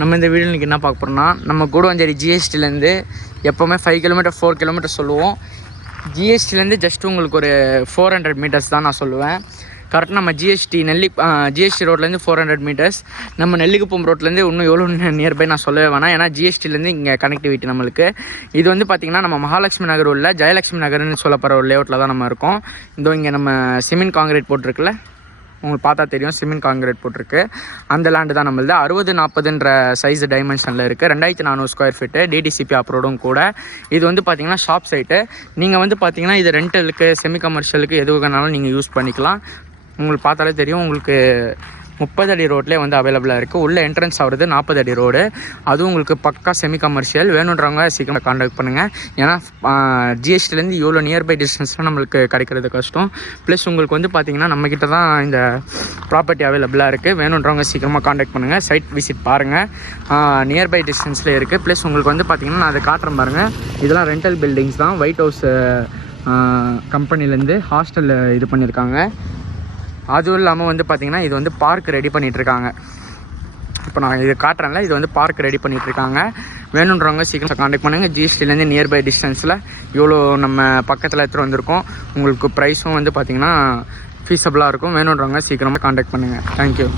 நம்ம இந்த வீடியோ இன்றைக்கி என்ன பார்க்க போகிறோம்னா, நம்ம கூடுவாஞ்சேரி ஜிஎஸ்டிலேருந்து எப்போவுமே 5 கிலோமீட்டர் 4 கிலோமீட்டர் சொல்லுவோம். ஜிஎஸ்டிலேருந்து ஜஸ்ட் உங்களுக்கு ஒரு 400 மீட்டர்ஸ் தான் நான் சொல்லுவேன். கரெக்டாக நம்ம ஜிஎஸ்டி ரோட்லேருந்து 400 மீட்டர்ஸ். நம்ம நெல்லிக்குப்பம் ரோட்லேருந்து இன்னும் எவ்வளோ நியர்பை நான் சொல்லவே வேணாம். ஏன்னா ஜிஎஸ்டிலேருந்து இங்கே கனெக்டிவிட்டி நம்மளுக்கு. இது வந்து பார்த்திங்கன்னா நம்ம மகாலட்சுமி நகர் உள்ள ஜெயலட்சுமி நகர்னு சொல்லப்படுற ஒரு லேஅவுட்டில் தான் நம்ம இருக்கோம். இதோ இங்கே நம்ம சிமெண்ட் காங்கிரீட் போட்டிருக்குல்ல, உங்களுக்கு பார்த்தா தெரியும், சிமெண்ட் காங்கிரீட் போட்டிருக்கு. அந்த லேண்டு தான் நம்மளது. 60-40ன்ற சைஸ் டைமென்ஷனில் இருக்குது. 2400 ஸ்கொயர் ஃபீட்டு, டிடிசிபி அப்ரோடும் கூட. இது வந்து பார்த்திங்கன்னா ஷாப் சைட்டு. நீங்கள் வந்து பார்த்திங்கன்னா இது ரெண்டலுக்கு, செமி கமர்ஷியலுக்கு எது வேணாலும் நீங்கள் யூஸ் பண்ணிக்கலாம். உங்களுக்கு பார்த்தாலே தெரியும், உங்களுக்கு 30 அடி ரோட்லேயே வந்து அவைலபிளாக இருக்குது. உள்ளே என்ட்ரன்ஸ் ஆகிறது 40 அடி ரோடு. அதுவும் உங்களுக்கு பக்கா செமி கமர்ஷியல். வேணுன்றவங்க சீக்கிரம் கான்டாக்ட் பண்ணுங்கள். ஏன்னா ஜிஎஸ்டிலேருந்து இவ்வளோ நியர்பை டிஸ்டன்ஸ்லாம் நம்மளுக்கு கிடைக்கிறது கஷ்டம். ப்ளஸ் உங்களுக்கு வந்து பார்த்திங்கன்னா நம்மக்கிட்ட தான் இந்த ப்ராப்பர்ட்டி அவைலபிளாக இருக்குது. வேணுன்றவங்க சீக்கிரமாக கான்டாக்ட் பண்ணுங்கள். சைட் விசிட் பாருங்கள், நியர்பை டிஸ்டன்ஸில் இருக்குது. ப்ளஸ் உங்களுக்கு வந்து பார்த்திங்கன்னா நான் அதை காட்டுறேன் பாருங்கள். இதெல்லாம் ரெண்டல் பில்டிங்ஸ் தான். ஒயிட் ஹவுஸ் கம்பெனிலேருந்து ஹாஸ்டலில் இது பண்ணியிருக்காங்க. அதுவும் இல்லாமல் வந்து பார்த்திங்கன்னா இது வந்து பார்க் ரெடி பண்ணிகிட்ருக்காங்க. இப்போ நான் இது காட்டுறேன்ல, இது வந்து பார்க் ரெடி பண்ணிகிட்ருக்காங்க. வேணுன்றவங்க சீக்கிரம் கான்டாக்ட் பண்ணுங்கள். ஜிஎஸ்டிலேருந்து நியர்பை டிஸ்டன்ஸில் இவ்வளோ நம்ம பக்கத்தில் எடுத்துகிட்டு வந்திருக்கோம். உங்களுக்கு ப்ரைஸும் வந்து பார்த்திங்கன்னா ஃபீஸபிளாக இருக்கும். வேணுன்றவங்க சீக்கிரமாக கான்டாக்ட் பண்ணுங்கள். தேங்க்யூ.